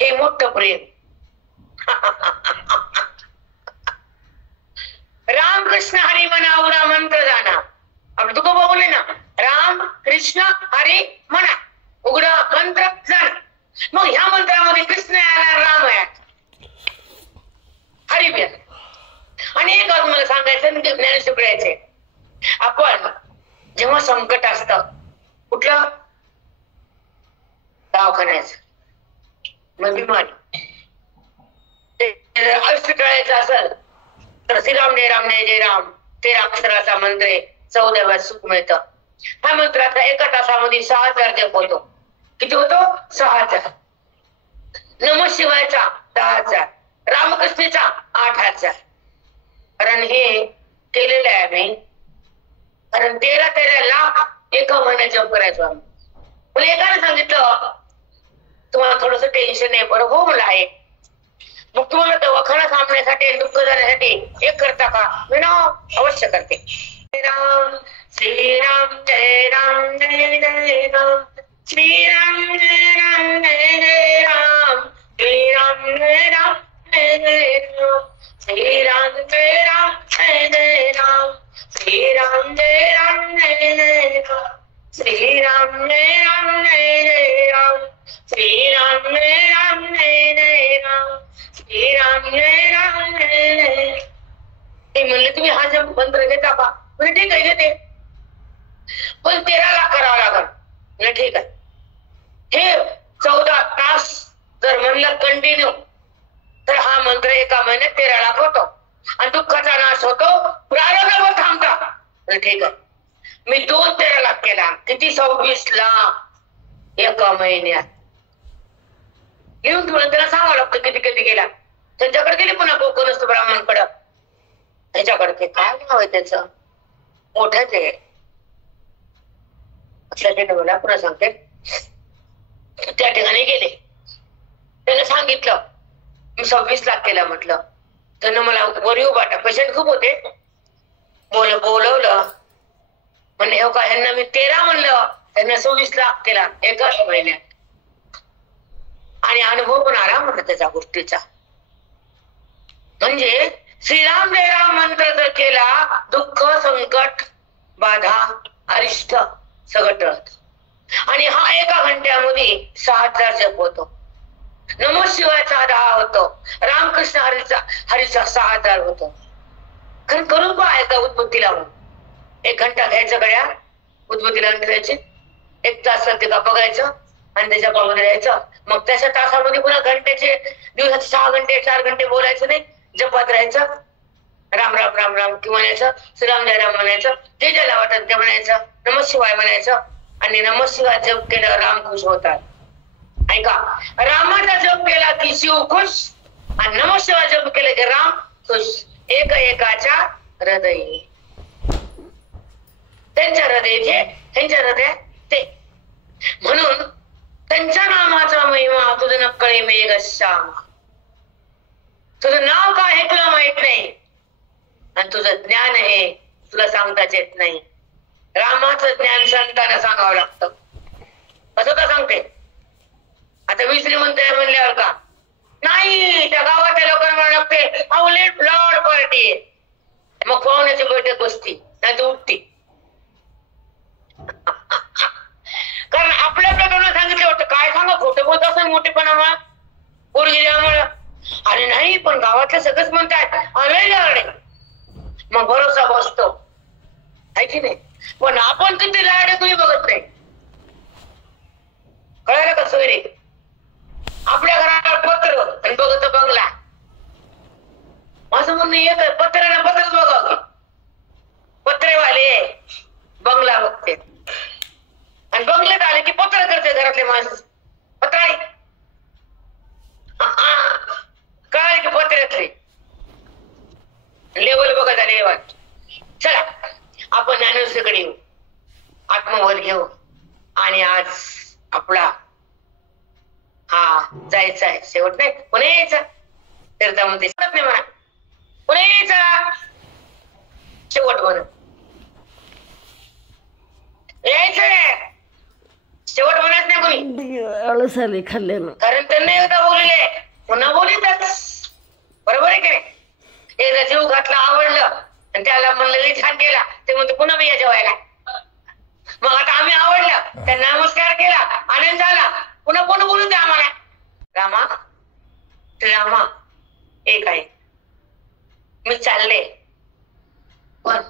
हे मोठं प्रेम. राम कृष्ण हरी म्हणा उडा मंत्र जाणा. आपण तुका बोलले ना, राम कृष्ण हरी म्हणा उघडा मंत्र जाणा. मग ह्या मंत्रामध्ये कृष्ण आला, राम आहे, हरी बी. आणि एक आज मला सांगायचं ज्ञानेश्वर यायचे, आपण जेव्हा संकट असत, कुठलं दवाखान्याचं, मग बिमारी आयुष्य टळायचं असेल तर श्रीराम जय राम जय जय राम 13 अक्षराचा मंत्र आहे, 14व्यात सुख मिळतं. हा मंत्राचा एका तासामध्ये 6000 जप होतो. किती होतो? 6000. नमः शिवायचा 10,000, रामकृष्णचा 8,000. कारण हे केलेलं आहे आम्ही. कारण 13 लाख एका महिन्यात जप करायचो आम्ही. पण एकाने सांगितलं तुम्हाला थोडस टेन्शन आहे. बरं हो मला आहे. मग तुम्हाला दवाखाना थांबण्यासाठी, दुःख जाण्यासाठी एक करता का? मी ना अवश्य करते. श्रीराम श्रीराम जय राम जय जय राम, श्रीराम जय राम जय जय राम, श्रीराम जय राम जय जय राम, श्रीराम जय राम जय जय राम, श्रीराम जय राम जय जय राम, श्रीराम जय राम जय जय राम, श्रीराम जय राम जय जय राम, श्रीराम जय राम जय जय. ते म्हणले तुम्ही हा जप मंत्र घेता का? म्हणजे ठीक आहे घेते, पण 13 लाख करावं लागल. म्हणजे ठीक आहे. हे 14 तास जर म्हणलं कंटिन्यू तर हा मंत्र एका महिन्यात 13 लाख होतो आणि दुःखाचा नाश होतो, प्रारंभावर थांबता. म्हणजे ठीक आहे. मी 13 लाख केला. किती? 26 लाख एका महिन्यात. लिहून ठेवलं, त्याला सांगावं लागतं किती किती गेला. त्यांच्याकडे गेले पुन्हा कोकणस्थ ब्राह्मणकडं, त्याच्याकडे काय नाव आहे त्याचं, मोठ्याच आहे मला पुन्हा सांगते. त्या ठिकाणी गेले, त्याने सांगितलं मी 26 लाख केला. म्हटलं त्यानं मला वर येऊ बाटा, पेशंट खूप होते, बोलवलं. म्हणले हो का, ह्यांना मी 13 म्हणलं, त्यांना 26 लाख केला एकाच महिन्यात. आणि अनुभव पण आला म्हणलं त्याच्या गोष्टीचा. म्हणजे श्रीराम जय राम मंत्र जर केला, दुःख संकट बाधा अरिष्ट सगळं टळत. आणि हा एका घंट्यामध्ये 6000 जप होतो. नमः शिवायचा 10 होतो, रामकृष्ण हरीचा 6000 होतो. कारण करून पहा एकदा उद्बत्ती लावून. 1 घंटा घ्यायचं गड्या, उद्बत्ती लावून ठेवायची, 1 तास ते का बघायचं आणि त्याच्या पामध्ये राहायचं. मग त्याच्या तासामध्ये पुन्हा घंट्याचे, दिवसाचे 6 घंटे 4 घंटे बोलायचं नाही, जपात राहायचं. राम राम राम राम की म्हणायचं, श्रीराम जय राम म्हणायचं, जे ज्याला वाटत ते म्हणायचं, नमः शिवाय म्हणायचं. आणि नमः शिवाय जप केलं राम खुश होतात. ऐका, रामाचा जप केला की शिव खुश आणि नमः शिवाय जप केलं की राम खुश. एक एकाच्या हृदय, त्यांच्या हृदय त्यांच्या हृदय ते. म्हणून त्यांच्या नामाचा महिमा तुझं नक्कळे मेघ श्याम. तुझं नाव काय हे तुला माहित नाही आणि तुझं ज्ञान हे तुला सांगताच येत नाही. रामाचं ज्ञान संतांना सांगावं लागतं. असं का सांगते? आता मी श्रीमंत आहे म्हणल्यावर का नाही, त्या गावाच्या लोकांना म्हणावं लागते अवलेट लॉर्ड पार्टी आहे. मग पाहुण्याची बैठक बसती नाही तर उठती. कारण आपल्या प्रकारानं सांगितलं होतं, काय सांगा खोटं बोलत असं मोठेपणा पोरगी द्यामुळं. अरे नाही, पण गावातले सगळंच म्हणतात आले, मग भरोसा बसतो आहे की नाही. पण आपण किती लाड तुम्ही बघत नाही. कळायला का सोयरे? आपल्या घराला पत्र आणि बघत बंगला. माझं म्हणणं एक पत्र्याला पत्रच बघावं. पत्रेवाले बंगला बघते आणि बंगल्यात आले की पत्र करते घरातले माणूस. पत्राळी कळाले की पत्र्यातले लेवल बघत आले. चला आपण ज्ञानेश्वरीकडे येऊ, आत्मबोध घेऊ आणि आज आपला जायचा आहे शेवट. नाही पुणे यायचा तीर्थामध्ये नाही म्हणा, पुणे यायचा शेवट म्हणून यायचंय शेवट म्हणत नाही कोणी. आळस आले खाल्ल्यानं. कारण त्यांनी एकदा बोलले पुन्हा बोलितच. बरोबर आहे की नाही? एकदा जीव घातला आवडलं आणि त्याला म्हणलं लई छान केला ते म्हणते पुन्हा मी या जेवायला. मग आता आम्ही आवडलं त्यांना नमस्कार केला आनंद झाला पुन्हा कोण बोलू द्या आम्हाला. रामा रामा एक आहे मी चालले पण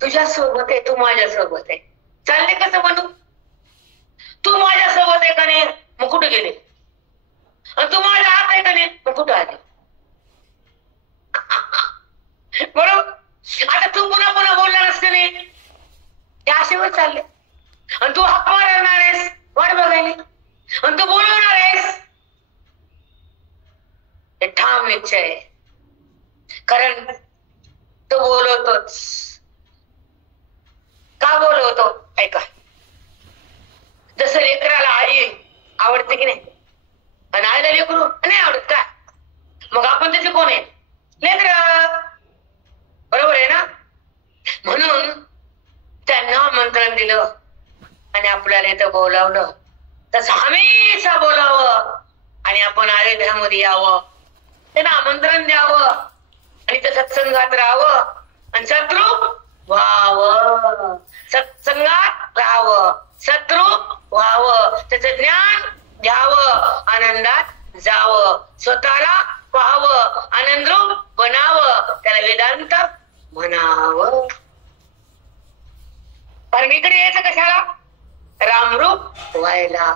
तुझ्या सोबत आहे, तू माझ्या सोबत आहे. चालले कसं म्हणू? तू माझ्या सोबत आहे का नाही मग कुठे गेले आणि तू माझ्या हात आहे का नाही मग कुठं आले. बरोबर. आता तू पुन्हा पुन्हा बोलणार असते नाही ते आशेवर चालले आणि तू हाक मारणार आहेस वाट बघायला आणि तू बोलवणार आहेस. हे ठाम निश्चय आहे कारण तो बोलवतोच. का बोलवतो ऐका. जसं लेकराला आई आवडते की नाही आणि आईला लेकरू नाही आवडत का मग आपण त्याचे कोण आहे लेकर. बरोबर आहे ना? म्हणून त्यांना आमंत्रण दिलं आणि आपल्याला इथं बोलावलं तसं हमेशा बोलावं आणि आपण अयोध्यामध्ये यावं, त्यांना आमंत्रण द्यावं आणि त्या सत्संगात राहावं आणि शत्रू व्हावं, सत्संगात राहावं, शत्रू व्हावं, त्याचं ज्ञान घ्यावं, आनंदात जावं, स्वतःला पाहावं, आनंदरूप बनावं, त्याला वेदांत म्हणावं. कारण इकडे यायचं कशाला? रामरूप व्हायला,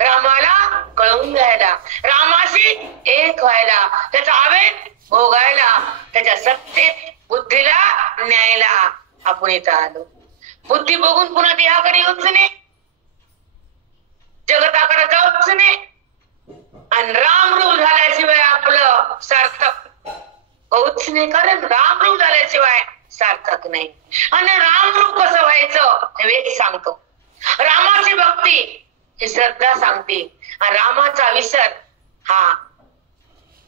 रामाला कळून घ्यायला, रामाशी एक व्हायला, त्याचा आवेग भोगायला, त्याच्या सत्तेत बुद्धीला न्यायला आपण इथं आलो. बुद्धी बघून पुन्हा देहाकडे येऊच नाही, जगताकडे जाऊच नाही आणि रामरूप झाल्याशिवाय आपलं सार्थक होऊच नाही. कारण रामरूप झाल्याशिवाय सार्थक नाही. आणि रामरूप कसं व्हायचं हे वेद सांगतो. रामाची भक्ती ही श्रद्धा सांगते आणि रामाचा विसर हा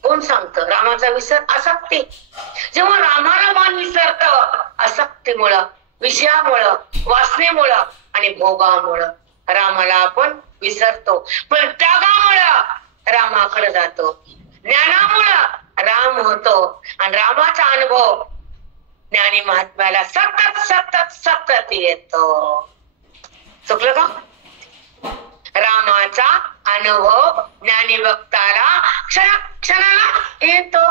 कोण सांगतं? रामाचा विसर आसक्ती. जेव्हा रामाला मान विसरत आसक्तीमुळं, विषयामुळं, वासनेमुळं आणि भोगामुळं रामाला आपण विसरतो. पण त्यागामुळं रामाकडे जातो, ज्ञानामुळं राम होतो आणि रामाचा अनुभव ज्ञानी महात्म्याला सतत सतत सतत येतो. चुकलं का? रामाचा अनुभव ज्ञानी भक्ताला क्षणाला येतो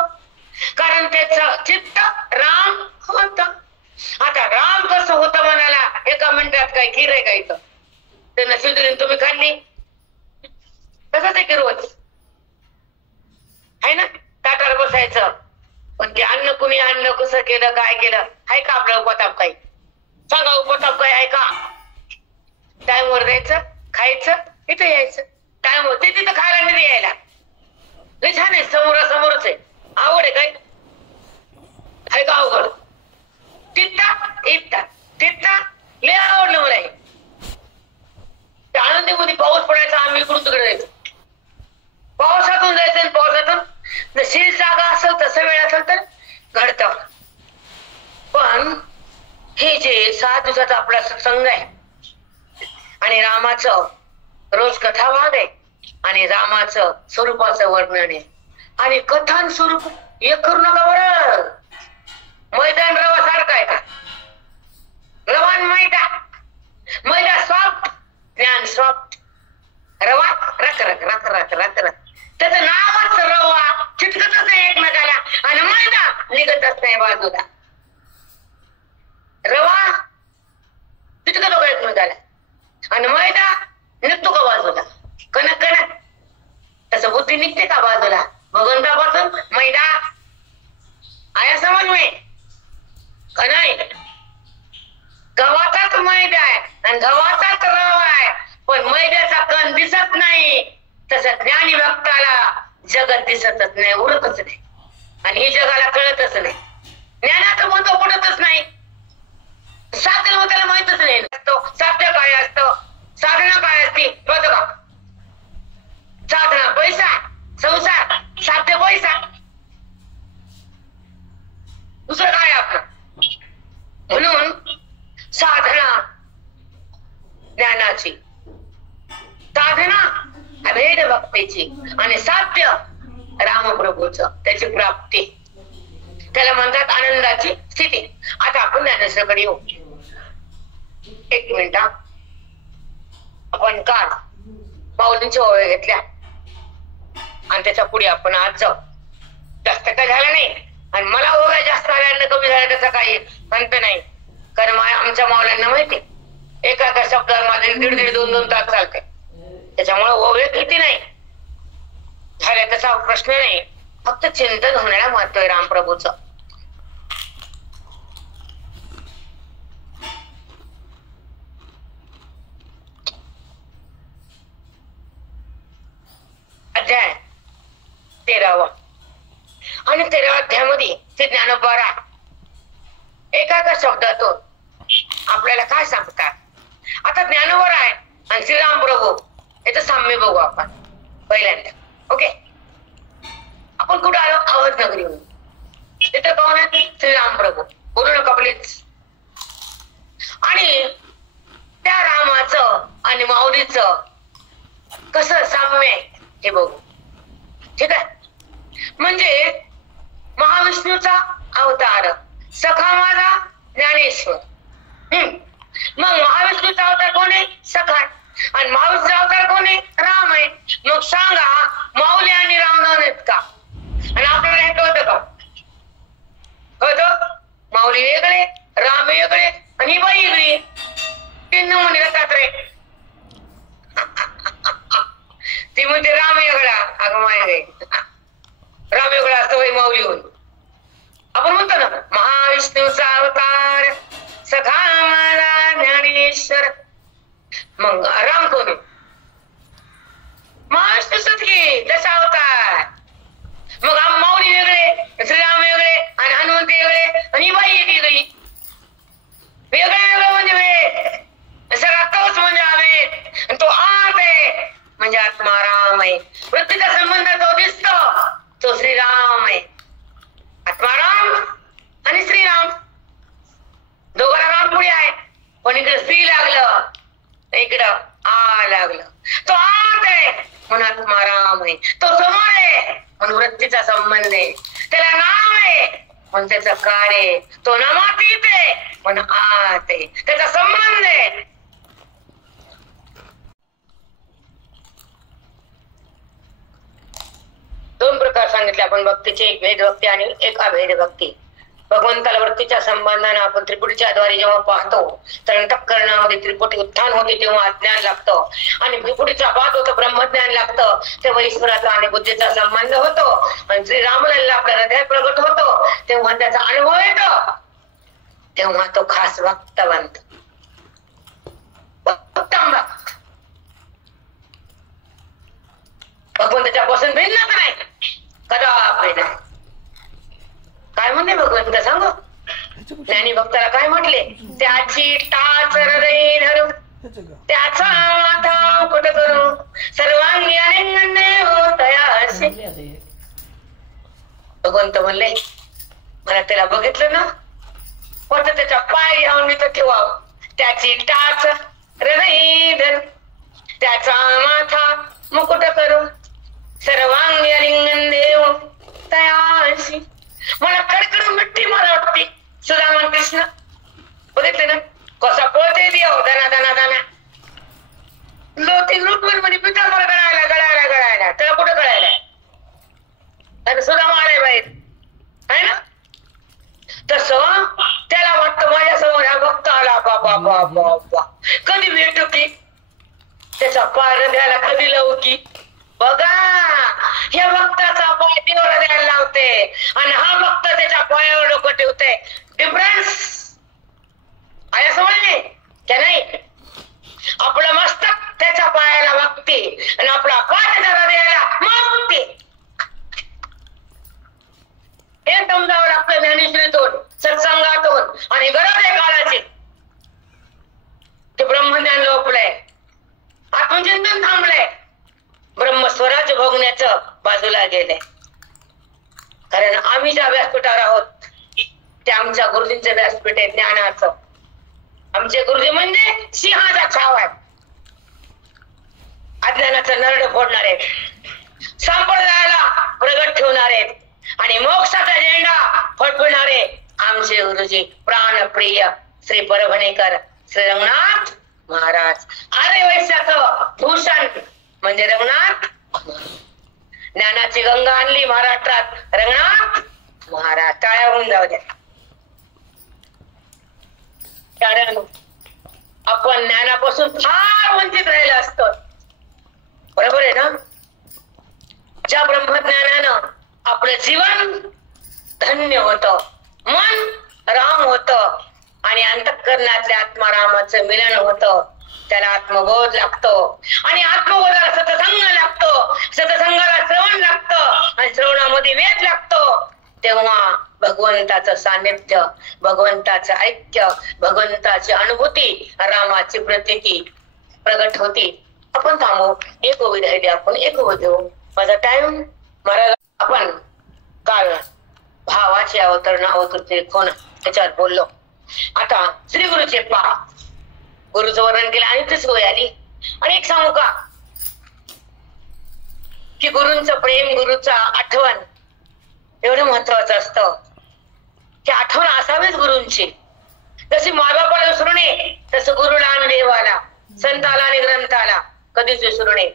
कारण त्याच चित्त राम होत. आता राम कसं होतं म्हणाला एका मिनिटात काय खीर आहे का इथं? ते नशिबीने तुम्ही खाल्ली तसंच आहे की रोज आहे ना. ताटावर बसायचं पण ते अन्न कुणी आणलं, कसं केलं, काय केलं आहे का आपलं उपताप काही? सांगा उपताप काय आहे का? टाइम वर द्यायचं, खायचं, इथं यायचं. टाइम होते तिथं खायला नाही यायला. लय छान आहे, समोरासमोरच आहे. आवड आहे काय? आहे का अवघड? तिथं लय आवडलं मला. आनंदीमध्ये पाऊस पडायचा, आम्ही इकडून तिकडे जायचो. पावसातून जायचं आणि पावसातून जशी जागा असेल तसं वेळ असेल तर घडत. पण हे जे 7 दिवसाचा आपला सत्संग आहे आणि रामाचं रोज कथा भाग आहे आणि रामाचं स्वरूपाचं वर्णन आहे आणि कथान स्वरूप एक करू नका बरं. मैदान रवा सारखं आहे का? रवान मैदा सॉफ्ट, ज्ञान सॉफ्ट, रवा रख रख रख रख रख रख. त्याचं नावच रवा, चिटकतच नाही एकमेकाला आणि मैदा निघतच नाही बाजूला. रवा चिटकतो का एकमेकाला आणि मैदा निघतो का बाजूला? कणक कणक. तसं बुद्धी निघते का बाजूला? भगवंतापासून मैदा आया का नाही? गव्हाचाच मैदा आहे आणि गव्हाचाच रवा आहे, पण मैद्याचा कण दिसत नाही. तसं ज्ञानी भक्ताला जगत दिसतच नाही, उरतच नाही, आणि हे जगाला कळतच नाही. ज्ञानाचं महत्व पडतच नाही. साधन त्याला माहितच नाही. साध्य काय असतं, साधना काय असते कळत का? साधना पैसा, संसार, साध्य पैसा, दुसरं काय आपलं. म्हणून साधना ज्ञानाची, साधना अभेद भक्तीची, आणि साध्य रामप्रभूच, त्याची प्राप्ती, त्याला म्हणतात आनंदाची स्थिती. आता आपण ज्ञानेश्वराकडे येऊ. एक मिनिट, आपण काल माऊलींच्या ओव्या घेतल्या आणि त्याच्या पुढे आपण आज जाऊ. जास्त काय झालं नाही, आणि मला ओव्या जास्त आल्या कमी झाल्या त्याचा काही अंत नाही, कारण आमच्या माऊल्यांना माहिती एका एका शब्दामध्ये 1.5 2 तास चालते. त्याच्यामुळे ओव्या किती नाही झाल्या त्याचा प्रश्न नाही, फक्त चिंतन होण्याला महत्व आहे रामप्रभूच. अध्याय 13वा, आणि 13व्या अध्यायामध्ये ते ज्ञानोबा एका एका शब्दातून आपल्याला काय सांगतात. आता ज्ञानोबा आहे आणि श्रीराम प्रभू याचं साम्य बघू आपण पहिल्यांदा. ओके, आपण कुठे आलो? अवधनगरी. तिथे कोण आहे? श्रीराम प्रभू. बोलू नका प्लीज. आणि त्या रामाचं आणि माऊलीचं कसं साम्य आहे हे बघू. ठीक आहे, म्हणजे महाविष्णूचा अवतार सखा माझा ज्ञानेश्वर. मग महाविष्णूचा अवतार कोण आहे? सखा. आणि महाविष्णूचा अवतार कोण आहे? राम आहे. मग सांगा, माऊली आणि राम दोन आहेत का? आणि आपल्याला हे कळतं का? कळतं? माऊली वेगळे, राम वेगळे, आणि बाई वेगळी. 3 नमुने राहतात रे. ती म्हणते राम वेगळा, अगं माय गे, राम वेगळा असतो बाई माऊली होऊन. आपण म्हणतो ना महाविष्णूचा अवतार सखा माझा ज्ञानेश्वर. मग राम कोण? महाविष्णूच की, त्याचा अवतार. मग माऊली वेगळे, श्रीराम वेगळे, आणि हनुमंत वेगळे, आणि बाई वेगळी. वेगळे वेगळं म्हणजे सगळा तोच म्हणजे आवेत, तो आत आहे म्हणजे आत्माराम आहे. वृत्तीचा संबंध तो दिसतो, तो श्रीराम आहे. आत्माराम आणि श्रीराम दोघांना राम पुढे आहे, पण इकडे श्री लागलं, इकडं आ लागलं. तो आत आहे म्हणून आत्माराम आहे, तो समोर आहे म्हणून वृत्तीचा संबंध आहे. त्याला नाव आहे म्हणून त्याचं कार्य आहे. तो नामातीत आहे म्हणून आत आहे, त्याचा संबंध आहे. दोन प्रकार सांगितले आपण भक्तीचे, एक भेद भक्ती आणि एक अभेद भक्ती. भगवंताला वृत्तीच्या संबंधाने आपण त्रिपुटीच्या द्वारे जेव्हा पाहतो तर अंतःकरणामध्ये त्रिपुटी उत्थान होते तेव्हा अज्ञान लागतं, आणि त्रिपुटीचा पाहत होतो ब्रह्मज्ञान लागतं तेव्हा ईश्वराचा आणि बुद्धीचा संबंध होतो, आणि श्रीरामलल्ला आपल्या हृदयात प्रगट होतो तेव्हा त्याचा अनुभव येतो, तेव्हा तो खास भक्त बनतो. उत्तम भक्त भगवंताच्या पासून भिन्नच नाही, कदापि नाही. काय म्हणते भगवंत सांगू? ज्ञानी भक्ताला काय म्हटले? त्याची टाच हृदय धरू, त्याचा माथा कुट करू, सर्वांगी अलिंगने होतयासी. भगवंत म्हणले मला त्याला बघितलं ना, वाटत त्याच्या पाय जाऊन मी तर ठेवावं. त्याची टाच हृदय धरू, त्याचा माथा मुकुट करू, सर्वांगी अलिंगन देव तयासी. मला कडकडून मिठी मला वाटते सुदामा कृष्ण. बघितलं ना कसा पळते देव, दाना दाना दाना लुटवर मध्ये पिठावर गळायला गळायला गळायला, त्याला कुठं गळायला? आणि सुदामा आलाय बाहेर आहे ना. तसं त्याला वाटतं माझ्या समोर हा भक्त आला, बाबा बाबा कधी भेटू की, त्याचा पाय हृदयाला कधी लावू की. बघा, या भक्ताचा पाय देवाला द्यायला लावते आणि हा भक्त त्याच्या पायावर डोकं ठेवते. डिफरन्स घेऊन जावं लागतं ज्ञानेश्वरीतून, सत्संगातून, आणि गरज आहे काळाची. ते ब्रह्मज्ञान लोपलंय, आत्मचिंतन थांबलंय, ब्रह्मस्वराज भोगण्याचं बाजूला गेलंय. कारण आम्ही ज्या व्यासपीठावर आहोत ते आमच्या गुरुजींचं व्यासपीठ आहे ज्ञानाचं. आमचे गुरुजी म्हणजे सिंहाचा छाव आहे, अज्ञानाचं नरड फोडणार आहेत, संप्रदायाला प्रगट ठेवणार आहेत, आणि मोक्षाचा झेंडा फडफडणारे आमचे गुरुजी प्राणप्रिय श्री परभणेकर श्री रंगनाथ महाराज. आर्य वैश्याचं भूषण म्हणजे रंगनाथ. ज्ञानाची गंगा आणली महाराष्ट्रात रंगनाथ महाराज. टाळ्या होऊन जाऊ द्या. आपण ज्ञानापासून फार वंचित राहिलो असतो, बरोबर आहे ना. ज्या ब्रह्मज्ञानानं आपलं जीवन धन्य होतं, मन राम होतं, आणि अंतःकरणातल्या आत्मारामाचं मिलन होतं, त्याला आत्मबोध लागतो, आणि आत्मबोधाला सत्संग लागतो, सत्संगाला श्रवण लागतं, आणि श्रवणामध्ये वेद लागतो. तेव्हा भगवंताचं सानिध्य, भगवंताचं ऐक्य, भगवंताची अनुभूती, रामाची प्रतीती प्रगट होती. आपण थांबू, एक उभी राहिली, आपण एक उभं देऊ. माझा टाइम मला. आपण काल भावाचे अवतरण अवतृप्ती कोण त्याच्यावर बोललो. आता श्री गुरुचे पहा, गुरुचं वर्णन केलं आणि तीच गोय आली. आणि एक सांगू का की गुरूंचं प्रेम, गुरुचा आठवण एवढं महत्वाचं असतं की आठवण असावीच गुरूंची. जशी मायबापाला विसरू नये तसं गुरुला आणि देवाला, संताला आणि ग्रंथाला कधीच विसरू नये.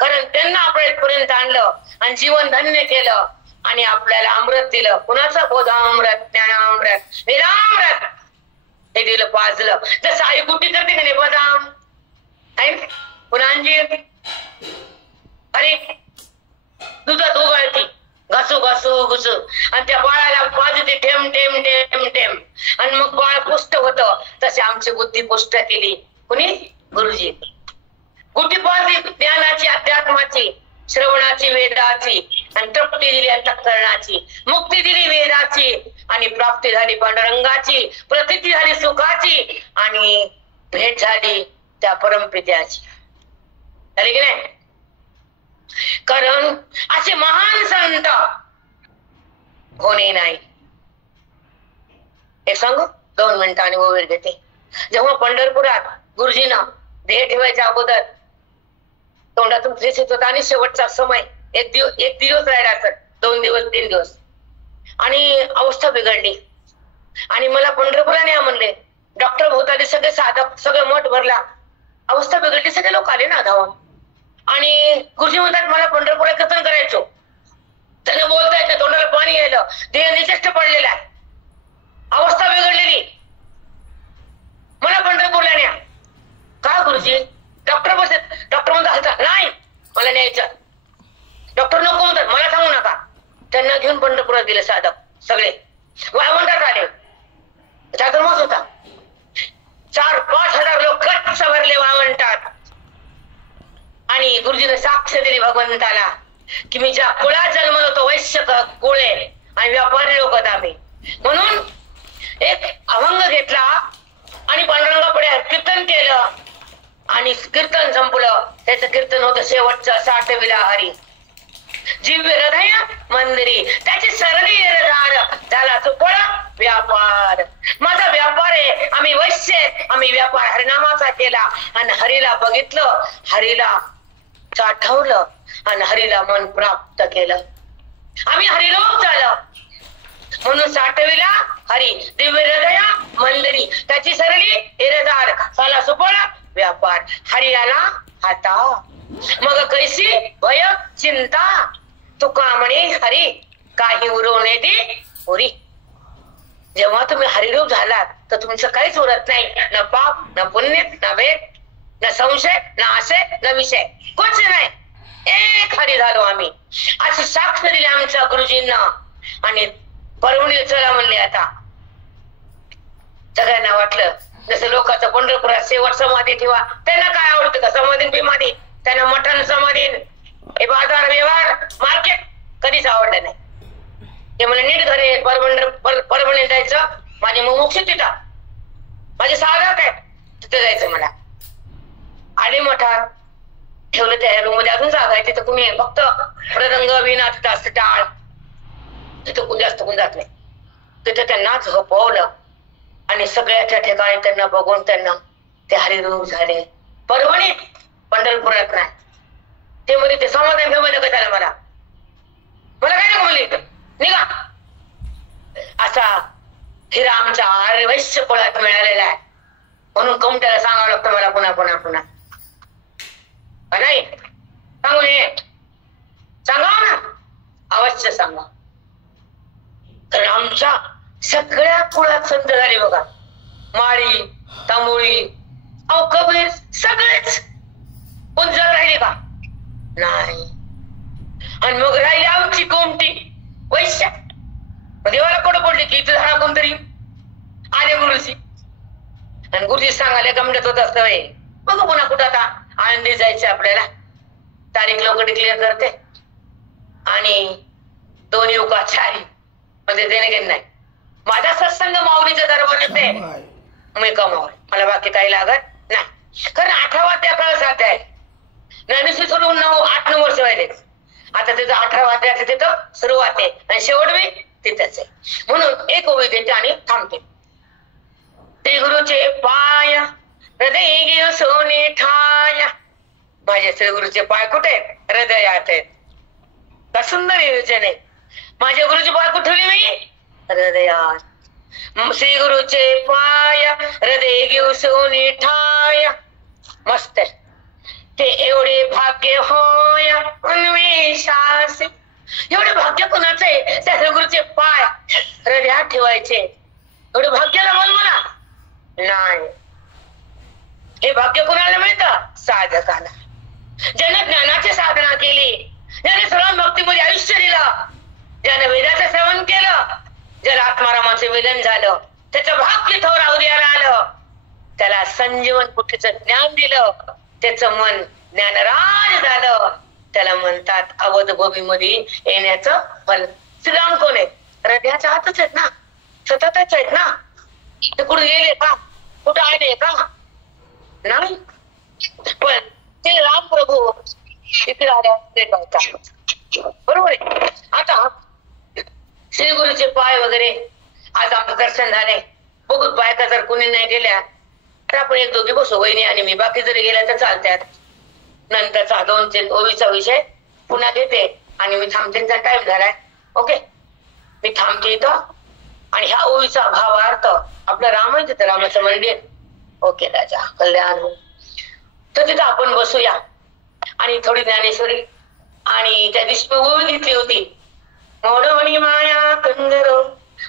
कारण त्यांना आपल्यापर्यंत आणलं आणि जीवन धन्य केलं, आणि आपल्याला अमृत दिलं. कुणाचं? बोधामृत, ज्ञानामृत, वेदामृत हे दिलं, पाजलं. जसं आई कुठे करते की नाही, बदाम पुन्हा अंजीर, अरे दुधात उगाळती, घासू घासू घुसू, आणि त्या बाळाला पाजते ठेम ठेम ठेम ठेम, आणि मग बाळ पुष्ट होतं. तसे आमची बुद्धी पुष्ट केली कुणी? गुरुजी. बुद्धी पाजली ज्ञानाची, अध्यात्माची, श्रवणाची, वेदाची, आणि तृप्ती दिली अंतःकरणाची, मुक्ती दिली वेदाची, आणि प्राप्ती झाली पांडुरंगाची, प्रतीती झाली सुखाची, आणि भेट झाली त्या परमपित्याची. झाली की नाही? कारण असे महान संत होणे नाही. एक सांगू, 2 मिनिटांनी वेळ घेते. जेव्हा पंढरपुरात गुरुजीनं देह ठेवायच्या अगोदर तोंडातून फ्रेश येत होता, आणि शेवटचा समय एक दिवस राहिला असत, 2 दिवस 3 दिवस, आणि अवस्था बिघडली, आणि मला पंढरपुराने या म्हणले. डॉक्टर भोवताली सगळे साधक, सगळं मठ भरला, अवस्था बिघडली, सगळे लोक आले ना धावून. आणि गुरुजी म्हणतात मला पंढरपुरात कीर्तन करायचो. त्यांना बोलता येतं, तोंडाला पाणी यायलं, देह निचेष्ट पडलेला आहे, अवस्था बिघडलेली, मला पंढरपूरला न्या. का गुरुजी? डॉक्टर बसत, डॉक्टर म्हणतात नाही मला न्यायचं. डॉक्टर नको म्हणतात, मला सांगू नका. त्यांना घेऊन पंढरपुरात गेले साधक सगळे, वाळवंटात आले. चातुर्मास होता, 4-5 हजार लोक गच्च भरले वाळवंटात. आणि गुरुजीने साक्ष दिली भगवंताला की मी ज्या कुळात जन्मलो तो वैश्य कुळे आणि व्यापारी लोक आम्ही. म्हणून एक अभंग घेतला आणि पांडुरंगापुढे कीर्तन केलं, आणि कीर्तन संपलं. त्याचं कीर्तन होतं शेवटचं 60विला हरी. जिव्य हृदय मंदिरी त्याची सरली झाड झाला चुपळ व्यापार. माझा व्यापार आहे, आम्ही वैश्य आहेत, आम्ही व्यापार हरिनामाचा केला, आणि हरीला बघितलं, हरीला साठवलं, आणि हरीला मन प्राप्त केलं. आम्ही हरिलोक झालं. म्हणून 60विला हरी दिव्य हृदय मंदिरी त्याची सरली हिरदार झाला सुपळ व्यापार. हरियाला हाता मग कैसी भय चिंता तुका म्हणे हरी काही उरवणे ती उरी. जेव्हा तुम्ही हरिरूप झालात तर तुमचं काहीच उरत नाही, न पाप, न पुण्य, न भेद, न संशय, न आशय, न विषय, कुछ नाही. एक हरी झालो आम्ही. अशी साक्ष दिली आमच्या गुरुजींना. आणि परवणी चला म्हणले. आता सगळ्यांना वाटलं जसं लोकांचं पंढरपुरात शेवट समाधी ठेवा, त्यांना काय आवडतं का समाधी बिमाधी? त्यांना मटण समाधी हे बाजार व्यवहार मार्केट कधीच आवडलं नाही. ते मला नीट घरी परभणी जायचं, माझी मुमुक्षी तिथं, माझी साधक आहे तिथे जायचं मला. आले मठात, ठेवलं त्या रूम मध्ये, अजून जागा आहे तिथं, कुणी फक्त मृदंग विना तिथं असतं टाळ, तिथं कोण जास्त कोण जात नाही. तिथं त्यांना झोपवलं आणि सगळ्याच्या ठिकाणी त्यांना बघून त्यांना ते हरिरूप झाले. परभणीत, पंढरपुरात नाही. ते मध्ये ते समाधान घेऊन का त्याला, मला काय नको म्हणले, निघा. असा हिरा आमच्या आर्य वैश्य कुळात मिळालेला आहे, म्हणून कमट्याला सांगावं लागतं मला पुन्हा पुन्हा पुन्हा. नाही सांगू नये, सांगा ना, अवश्य सांगा. कारण आमच्या सगळ्या कुळात संत झाले बघा, माळी, तांबोळी, अहो कबीर, सगळेच. कोण जग राहिले का? नाही. आणि मग राहिली आमची कोमटी वैश्य. देवाला कोण पडले की इथं झाला कोणतरी आले गुरुजी, आणि गुरुजी सांगायला गमडत होत असतं. बघू पुन्हा कुठं आता आनंदी जायचं आपल्याला. तारीख लोक डिक्लेअर करते आणि 2 युगाचारी म्हणजे देणे घेणे नाही. माझा सत्संग माऊलीच्या दरबारात आहे, मी कमावले, मला बाकी काही लागत नाही. कारण 18 त्या काळ साथ आहे. ज्ञानेश्वर सोडून 8-9 वर्ष व्हायले. आता तिथं 18 तिथं सुरुवात आहे आणि शेवट मी तिथंच आहे. म्हणून एक ओवी देते आणि थांबते. ते गुरुचे पाय हृदय घेऊ सोने ठाया. माझे श्री गुरुचे पाय कुठे आहेत? हृदयात आहेत. का सुंदर योजने. माझ्या गुरुचे पाय कुठे ठेवले मी? हृदयात. श्री गुरुचे पाय हृदय घेऊ सोने ठाया. मस्त आहे ते. एवढे भाग्य होय अन्वेषास. एवढे भाग्य कोणाचं आहे? त्या श्री गुरुचे पाय हृदयात ठेवायचे. एवढे भाग्याला बोल मला नाही. हे भाग्य कोणाला मिळतं? साधकाला. ज्याने ज्ञानाची साधना केली, ज्याने सर्व भक्तीमध्ये आयुष्य दिलं, ज्याने वेदाचं श्रवण केलं, ज्याला आत्मारामाचं वेदन झालं, त्याचं भाग्य थोरा उदयाला आलं, त्याला संजीवन बुद्धीचं ज्ञान दिलं, त्याचं मन ज्ञानराज झालं, त्याला म्हणतात अवध भूमीमध्ये येण्याचं फल. श्रीराम कोण आहे? हृदयाच्या आतच आहेत ना, सततच आहेत ना. ते कुठे गेले का? कुठं आले का? नाही. पण ते राम प्रभू इकडे आले बरोबर आहे. आता श्री गुरुचे पाय वगैरे आज आमचं दर्शन झाले. बघू बायका जर कुणी नाही गेल्या तर आपण 1-2 बसू, वहिनी आणि मी. बाकी जरी गेल्या तर चालतात. नंतरचा 2-3 ओवीचा विषय पुन्हा घेते आणि मी थांबते. टाइम झालाय. ओके, मी थांबते इथं. आणि ह्या ओवीचा भावार्थ आपलं राम आहे तिथं, रामाचं मंदिर. ओके राजा कल्याण हो. तर तिथं आपण बसूया आणि थोडी ज्ञानेश्वरी. आणि त्या दिवशी मी ओवी घेतली होती. मोडवणी माया कंदरो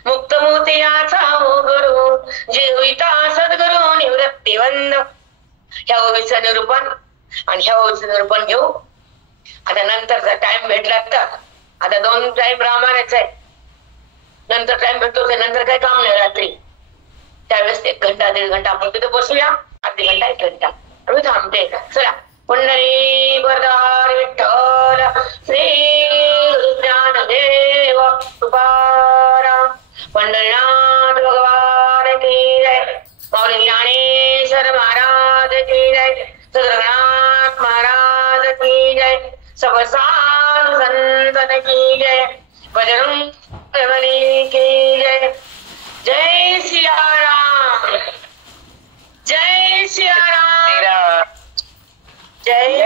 मुक्त मोत्याचा ओगरो जेविता सद्गुरु निवृत्ती वंद. ह्या ओवीचं निरूपण आणि ह्या ओवीचं निरूपण घेऊ. आता नंतरचा टाइम भेटला तर, आता 2 टाइम रामायणच आहे, नंतर टाइम भेटतो नंतर काही काम नाही रात्री. त्यावेळेस 1 घंटा 1.5 घंटा आपण तिथे बसूया. अर्धी घंटा 1 घंटा मी थांबते. चला. पुंडरी वरदार विठ्ठल श्री ज्ञानदेव तुकाराम पंढरीनाथ भगवान की जय. माऊली ज्ञानेश्वर महाराज की जय. सद्गुरुनाथ महाराज की जय. सब साधु संतन की जय. बजरंग बली की जय. जय सिया राम. जय सिया राम. जय